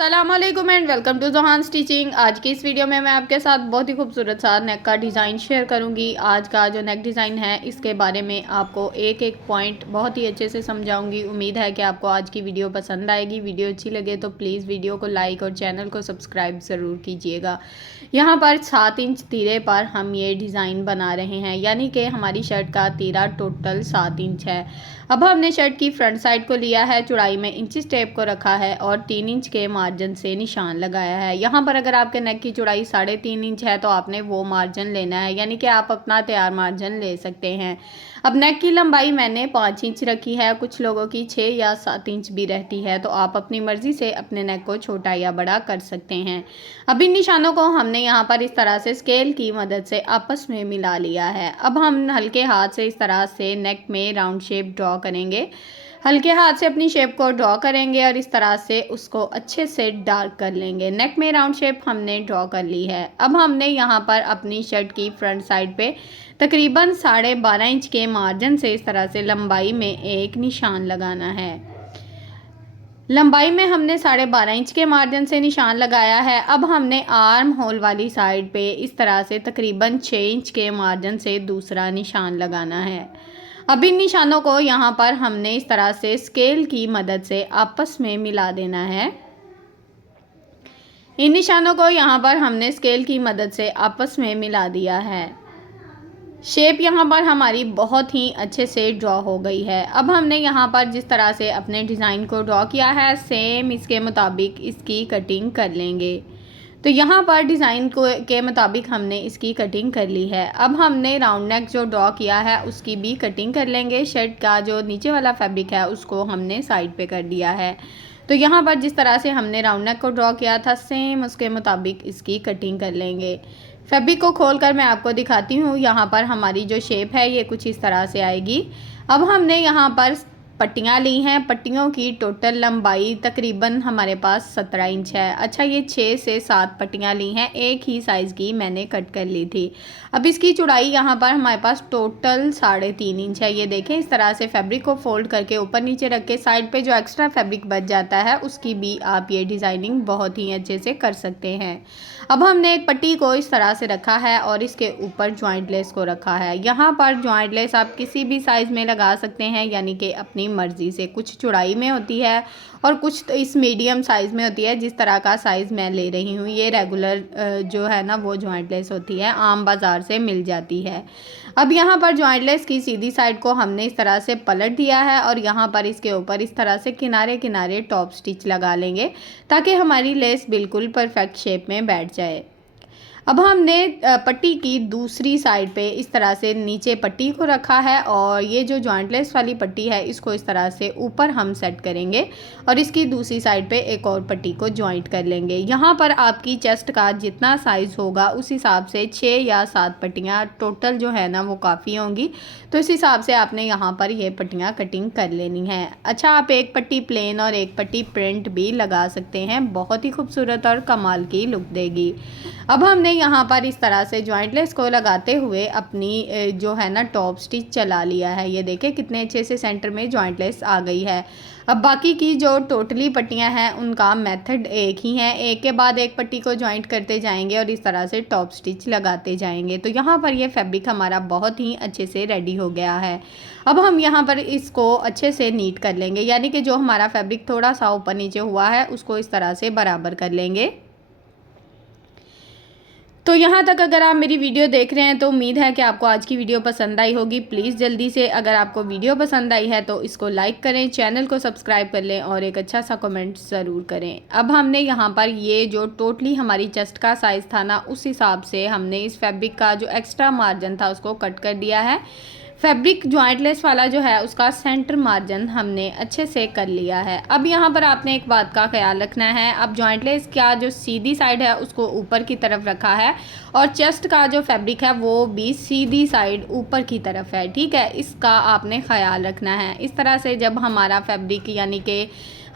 अस्सलामुअलैकुम and welcome to Johan stitching. आज की इस वीडियो में मैं आपके साथ बहुत ही खूबसूरत सा नेक का डिज़ाइन शेयर करूंगी। आज का जो नेक डिज़ाइन है इसके बारे में आपको एक एक पॉइंट बहुत ही अच्छे से समझाऊंगी। उम्मीद है कि आपको आज की वीडियो पसंद आएगी। वीडियो अच्छी लगे तो प्लीज़ वीडियो को लाइक और चैनल को सब्सक्राइब ज़रूर कीजिएगा। यहाँ पर 7 इंच तीरे पर हम ये डिज़ाइन बना रहे हैं, यानी कि हमारी शर्ट का तीरा टोटल 7 इंच है। अब हमने शर्ट की फ्रंट साइड को लिया है, चौड़ाई में इंची टेप को रखा है और 3 इंच के मार्जिन से निशान लगाया है। यहाँ पर अगर आपके नेक की चौड़ाई 3.5 इंच है तो आपने वो मार्जिन लेना है, यानी कि आप अपना तैयार मार्जिन ले सकते हैं। अब नेक की लंबाई मैंने 5 इंच रखी है, कुछ लोगों की 6 या 7 इंच भी रहती है, तो आप अपनी मर्ज़ी से अपने नेक को छोटा या बड़ा कर सकते हैं। अब इन निशानों को हमने यहाँ पर इस तरह से स्केल की मदद से आपस में मिला लिया है। अब हम हल्के हाथ से इस तरह से नेक में राउंड शेप ड्रॉ करेंगे। हल्के हाथ से अपनी शेप को ड्रॉ करेंगे और इस तरह से उसको अच्छे से डार्क कर लेंगे। नेक में राउंड शेप हमने ड्रॉ कर ली है। अब हमने यहाँ पर अपनी शर्ट की फ्रंट साइड पे तकरीबन 12.5 इंच के मार्जिन से इस तरह से लंबाई में एक निशान लगाना है। लंबाई में हमने 12.5 इंच के मार्जिन से निशान लगाया है। अब हमने आर्म होल वाली साइड पे इस तरह से तकरीबन 6 इंच के मार्जिन से दूसरा निशान लगाना है। अब इन निशानों को यहाँ पर हमने इस तरह से स्केल की मदद से आपस में मिला देना है। इन निशानों को यहाँ पर हमने स्केल की मदद से आपस में मिला दिया है। शेप यहाँ पर हमारी बहुत ही अच्छे से ड्रॉ हो गई है। अब हमने यहाँ पर जिस तरह से अपने डिज़ाइन को ड्रॉ किया है, सेम इसके मुताबिक इसकी कटिंग कर लेंगे। तो यहाँ पर डिज़ाइन को के मुताबिक हमने इसकी कटिंग कर ली है। अब हमने राउंड नेक जो ड्रॉ किया है उसकी भी कटिंग कर लेंगे। शर्ट का जो नीचे वाला फैब्रिक है उसको हमने साइड पे कर दिया है। तो यहाँ पर जिस तरह से हमने राउंड नेक को ड्रॉ किया था, सेम उसके मुताबिक इसकी कटिंग कर लेंगे। फैब्रिक को खोलकर मैं आपको दिखाती हूँ। यहाँ पर हमारी जो शेप है ये कुछ इस तरह से आएगी। अब हमने यहाँ पर पट्टियाँ ली हैं। पट्टियों की टोटल लंबाई तकरीबन हमारे पास 17 इंच है। अच्छा, ये 6 से 7 पट्टियाँ ली हैं, एक ही साइज़ की मैंने कट कर ली थी। अब इसकी चौड़ाई यहाँ पर हमारे पास टोटल 3.5 इंच है। ये देखें, इस तरह से फैब्रिक को फोल्ड करके ऊपर नीचे रख के साइड पे जो एक्स्ट्रा फैब्रिक बच जाता है उसकी भी आप ये डिज़ाइनिंग बहुत ही अच्छे से कर सकते हैं। अब हमने एक पट्टी को इस तरह से रखा है और इसके ऊपर जॉइंट लेस को रखा है। यहाँ पर जॉइंट लेस आप किसी भी साइज़ में लगा सकते हैं, यानी कि अपनी मर्ज़ी से। कुछ चौड़ाई में होती है और कुछ तो इस मीडियम साइज़ में होती है। जिस तरह का साइज़ मैं ले रही हूँ, ये रेगुलर जो है ना वो जॉइंट लेस होती है, आम बाज़ार से मिल जाती है। अब यहाँ पर जॉइंट लेस की सीधी साइड को हमने इस तरह से पलट दिया है और यहाँ पर इसके ऊपर इस तरह से किनारे किनारे टॉप स्टिच लगा लेंगे ताकि हमारी लेस बिल्कुल परफेक्ट शेप में बैठ जाए। अब हमने पट्टी की दूसरी साइड पे इस तरह से नीचे पट्टी को रखा है और ये जो जॉइंट लेस वाली पट्टी है इसको इस तरह से ऊपर हम सेट करेंगे और इसकी दूसरी साइड पे एक और पट्टी को जॉइंट कर लेंगे। यहाँ पर आपकी चेस्ट का जितना साइज़ होगा उस हिसाब से 6 या 7 पट्टियाँ टोटल जो है ना वो काफ़ी होंगी। तो इस हिसाब से आपने यहाँ पर ये पट्टियाँ कटिंग कर लेनी है। अच्छा, आप एक पट्टी प्लेन और एक पट्टी प्रिंट भी लगा सकते हैं, बहुत ही खूबसूरत और कमाल की लुक देगी। अब हमने यहाँ पर इस तरह से जॉइंट लेस को लगाते हुए अपनी जो है ना टॉप स्टिच चला लिया है। ये देखें कितने अच्छे से सेंटर में जॉइंट लेस आ गई है। अब बाकी की जो टोटली पट्टियाँ हैं उनका मेथड एक ही है, एक के बाद एक पट्टी को जॉइंट करते जाएंगे और इस तरह से टॉप स्टिच लगाते जाएंगे। तो यहाँ पर ये फैब्रिक हमारा बहुत ही अच्छे से रेडी हो गया है। अब हम यहाँ पर इसको अच्छे से नीट कर लेंगे, यानी कि जो हमारा फैब्रिक थोड़ा सा ऊपर नीचे हुआ है उसको इस तरह से बराबर कर लेंगे। तो यहाँ तक अगर आप मेरी वीडियो देख रहे हैं तो उम्मीद है कि आपको आज की वीडियो पसंद आई होगी। प्लीज़ जल्दी से अगर आपको वीडियो पसंद आई है तो इसको लाइक करें, चैनल को सब्सक्राइब कर लें और एक अच्छा सा कमेंट ज़रूर करें। अब हमने यहाँ पर ये जो टोटली हमारी चेस्ट का साइज़ था ना, उस हिसाब से हमने इस फैब्रिक का जो एक्स्ट्रा मार्जिन था उसको कट कर दिया है। फैब्रिक जॉइंट लेस वाला जो है उसका सेंटर मार्जिन हमने अच्छे से कर लिया है। अब यहाँ पर आपने एक बात का ख्याल रखना है। अब जॉइंट लेस का जो सीधी साइड है उसको ऊपर की तरफ रखा है और चेस्ट का जो फैब्रिक है वो भी सीधी साइड ऊपर की तरफ है, ठीक है। इसका आपने ख्याल रखना है। इस तरह से जब हमारा फैब्रिक यानी कि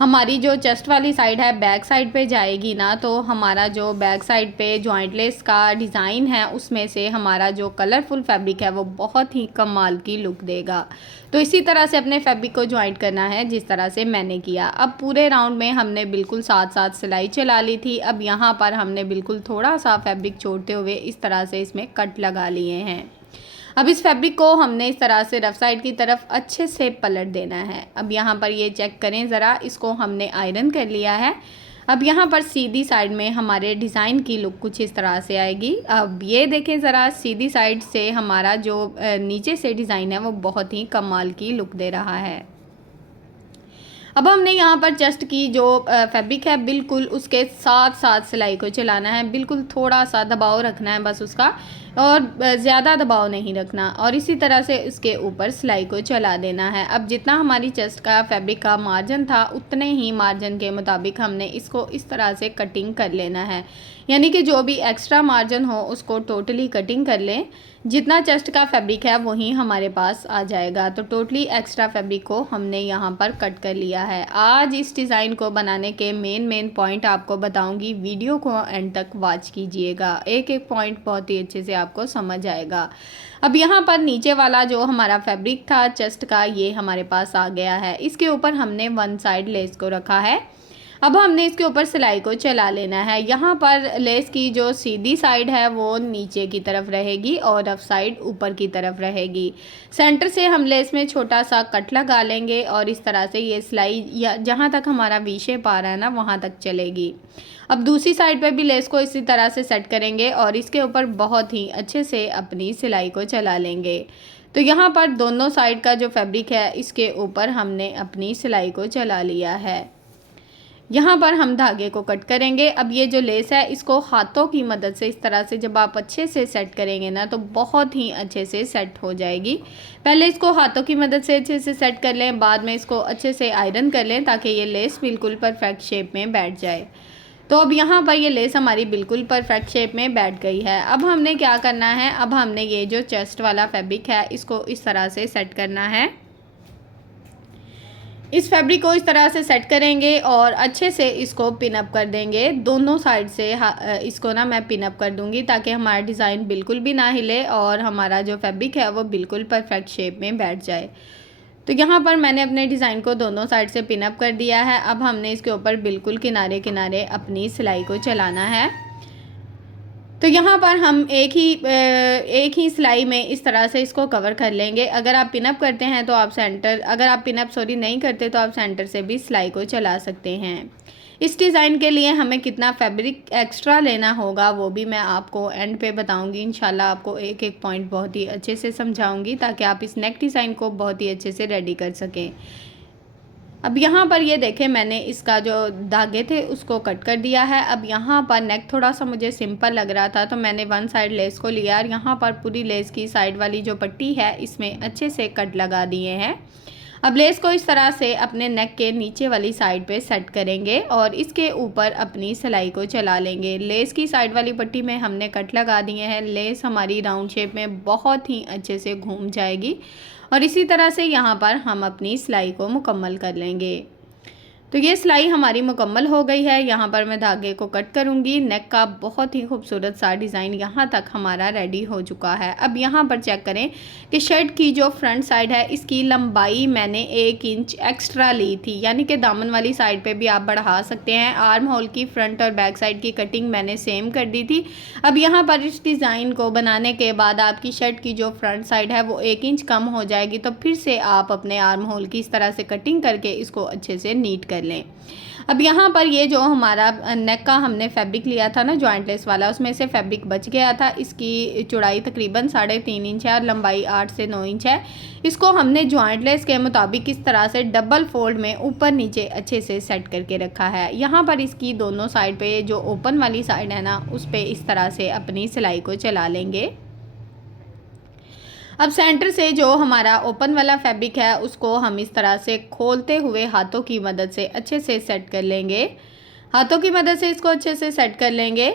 हमारी जो चेस्ट वाली साइड है बैक साइड पे जाएगी ना, तो हमारा जो बैक साइड पे जॉइंट लेस का डिज़ाइन है उसमें से हमारा जो कलरफुल फैब्रिक है वो बहुत ही कमाल की लुक देगा। तो इसी तरह से अपने फैब्रिक को जॉइंट करना है जिस तरह से मैंने किया। अब पूरे राउंड में हमने बिल्कुल साथ साथ सिलाई चला ली थी। अब यहाँ पर हमने बिल्कुल थोड़ा सा फैब्रिक छोड़ते हुए इस तरह से इसमें कट लगा लिए हैं। अब इस फैब्रिक को हमने इस तरह से रफ साइड की तरफ अच्छे से पलट देना है। अब यहाँ पर ये चेक करें ज़रा, इसको हमने आयरन कर लिया है। अब यहाँ पर सीधी साइड में हमारे डिज़ाइन की लुक कुछ इस तरह से आएगी। अब ये देखें ज़रा, सीधी साइड से हमारा जो नीचे से डिज़ाइन है वो बहुत ही कमाल की लुक दे रहा है। अब हमने यहाँ पर चेस्ट की जो फैब्रिक है बिल्कुल उसके साथ साथ सिलाई को चलाना है। बिल्कुल थोड़ा सा दबाव रखना है बस उसका, और ज़्यादा दबाव नहीं रखना, और इसी तरह से उसके ऊपर सिलाई को चला देना है। अब जितना हमारी चेस्ट का फैब्रिक का मार्जिन था उतने ही मार्जिन के मुताबिक हमने इसको इस तरह से कटिंग कर लेना है। यानी कि जो भी एक्स्ट्रा मार्जिन हो उसको टोटली कटिंग कर लें। जितना चेस्ट का फैब्रिक है वही हमारे पास आ जाएगा। तो टोटली एक्स्ट्रा फैब्रिक को हमने यहाँ पर कट कर लिया है। आज इस डिज़ाइन को बनाने के मेन पॉइंट आपको बताऊंगी, वीडियो को एंड तक वॉच कीजिएगा, एक एक पॉइंट बहुत ही अच्छे से आपको समझ आएगा। अब यहाँ पर नीचे वाला जो हमारा फैब्रिक था चेस्ट का, ये हमारे पास आ गया है। इसके ऊपर हमने वन साइड लेस को रखा है। अब हमने इसके ऊपर सिलाई को चला लेना है। यहाँ पर लेस की जो सीधी साइड है वो नीचे की तरफ रहेगी और रफ साइड ऊपर की तरफ रहेगी। सेंटर से हम लेस में छोटा सा कट लगा लेंगे और इस तरह से ये सिलाई या जहाँ तक हमारा वी शेप आ रहा है ना वहाँ तक चलेगी। अब दूसरी साइड पे भी लेस को इसी तरह से सेट करेंगे और इसके ऊपर बहुत ही अच्छे से अपनी सिलाई को चला लेंगे। तो यहाँ पर दोनों साइड का जो फैब्रिक है इसके ऊपर हमने अपनी सिलाई को चला लिया है। यहाँ पर हम धागे को कट करेंगे। अब ये जो लेस है इसको हाथों की मदद से इस तरह से जब आप अच्छे से सेट करेंगे ना तो बहुत ही अच्छे से सेट हो जाएगी। पहले इसको हाथों की मदद से अच्छे से सेट कर लें, बाद में इसको अच्छे से आयरन कर लें ताकि ये लेस बिल्कुल परफेक्ट शेप में बैठ जाए। तो अब यहाँ पर ये लेस हमारी बिल्कुल परफेक्ट शेप में बैठ गई है। अब हमने क्या करना है, अब हमने ये जो चेस्ट वाला फैब्रिक है इसको इस तरह से सेट करना है। इस फैब्रिक को इस तरह से सेट करेंगे और अच्छे से इसको पिन अप कर देंगे दोनों साइड से। इसको ना मैं पिन अप कर दूंगी ताकि हमारा डिज़ाइन बिल्कुल भी ना हिले और हमारा जो फैब्रिक है वो बिल्कुल परफेक्ट शेप में बैठ जाए। तो यहाँ पर मैंने अपने डिज़ाइन को दोनों साइड से पिन अप कर दिया है। अब हमने इसके ऊपर बिल्कुल किनारे किनारे अपनी सिलाई को चलाना है। तो यहाँ पर हम एक ही सिलाई में इस तरह से इसको कवर कर लेंगे। अगर आप पिनअप करते हैं तो आप नहीं करते तो आप सेंटर से भी सिलाई को चला सकते हैं। इस डिज़ाइन के लिए हमें कितना फैब्रिक एक्स्ट्रा लेना होगा वो भी मैं आपको एंड पे बताऊंगी। इंशाल्लाह आपको एक एक पॉइंट बहुत ही अच्छे से समझाऊंगी ताकि आप इस नेक डिज़ाइन को बहुत ही अच्छे से रेडी कर सकें। अब यहाँ पर ये देखें, मैंने इसका जो धागे थे उसको कट कर दिया है। अब यहाँ पर नेक थोड़ा सा मुझे सिंपल लग रहा था तो मैंने वन साइड लेस को लिया और यहाँ पर पूरी लेस की साइड वाली जो पट्टी है इसमें अच्छे से कट लगा दिए हैं। अब लेस को इस तरह से अपने नेक के नीचे वाली साइड पे सेट करेंगे और इसके ऊपर अपनी सिलाई को चला लेंगे। लेस की साइड वाली पट्टी में हमने कट लगा दिए हैं। लेस हमारी राउंड शेप में बहुत ही अच्छे से घूम जाएगी और इसी तरह से यहाँ पर हम अपनी सिलाई को मुकम्मल कर लेंगे। तो ये सिलाई हमारी मुकम्मल हो गई है। यहाँ पर मैं धागे को कट करूँगी। नेक का बहुत ही खूबसूरत सा डिज़ाइन यहाँ तक हमारा रेडी हो चुका है। अब यहाँ पर चेक करें कि शर्ट की जो फ्रंट साइड है इसकी लंबाई मैंने 1 इंच एक्स्ट्रा ली थी, यानी कि दामन वाली साइड पे भी आप बढ़ा सकते हैं। आर्म होल की फ्रंट और बैक साइड की कटिंग मैंने सेम कर दी थी। अब यहाँ पर इस डिज़ाइन को बनाने के बाद आपकी शर्ट की जो फ्रंट साइड है वो 1 इंच कम हो जाएगी, तो फिर से आप अपने आर्म होल की इस तरह से कटिंग करके इसको अच्छे से नीट कर लें। अब यहाँ पर ये जो हमारा नेक का हमने फैब्रिक लिया था ना जॉइंट लेस वाला, उसमें से फैब्रिक बच गया था। इसकी चौड़ाई तकरीबन 3.5 इंच है और लंबाई 8 से 9 इंच है। इसको हमने जॉइंट लेस के मुताबिक इस तरह से डबल फोल्ड में ऊपर नीचे अच्छे से सेट करके रखा है। यहाँ पर इसकी दोनों साइड पे जो ओपन वाली साइड है ना उस पर इस तरह से अपनी सिलाई को चला लेंगे। अब सेंटर से जो हमारा ओपन वाला फैब्रिक है उसको हम इस तरह से खोलते हुए हाथों की मदद से अच्छे से सेट कर लेंगे। हाथों की मदद से इसको अच्छे से सेट कर लेंगे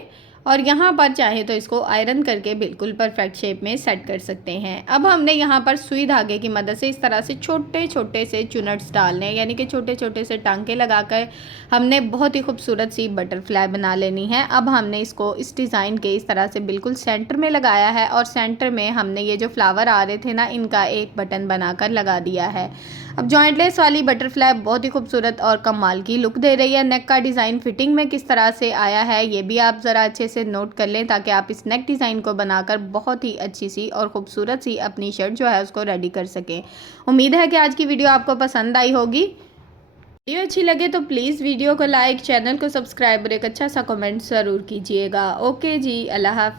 और यहाँ पर चाहे तो इसको आयरन करके बिल्कुल परफेक्ट शेप में सेट कर सकते हैं। अब हमने यहाँ पर सुई धागे की मदद से इस तरह से छोटे छोटे से चुनट्स डालने हैं, यानी कि छोटे छोटे से टांके लगाकर हमने बहुत ही खूबसूरत सी बटरफ्लाई बना लेनी है। अब हमने इसको इस डिज़ाइन के इस तरह से बिल्कुल सेंटर में लगाया है और सेंटर में हमने ये जो फ्लावर आ रहे थे ना, इनका एक बटन बनाकर लगा दिया है। अब जॉइंट लेस वाली बटरफ्लाई बहुत ही खूबसूरत और कमाल की लुक दे रही है। नेक का डिज़ाइन फिटिंग में किस तरह से आया है ये भी आप ज़रा अच्छे से नोट कर लें, ताकि आप इस नेक डिज़ाइन को बनाकर बहुत ही अच्छी सी और ख़ूबसूरत सी अपनी शर्ट जो है उसको रेडी कर सकें। उम्मीद है कि आज की वीडियो आपको पसंद आई होगी। वीडियो अच्छी लगे तो प्लीज़ वीडियो को लाइक, चैनल को सब्सक्राइब और एक अच्छा सा कमेंट ज़रूर कीजिएगा। ओके जी, अल्लाह हाफ़िज़।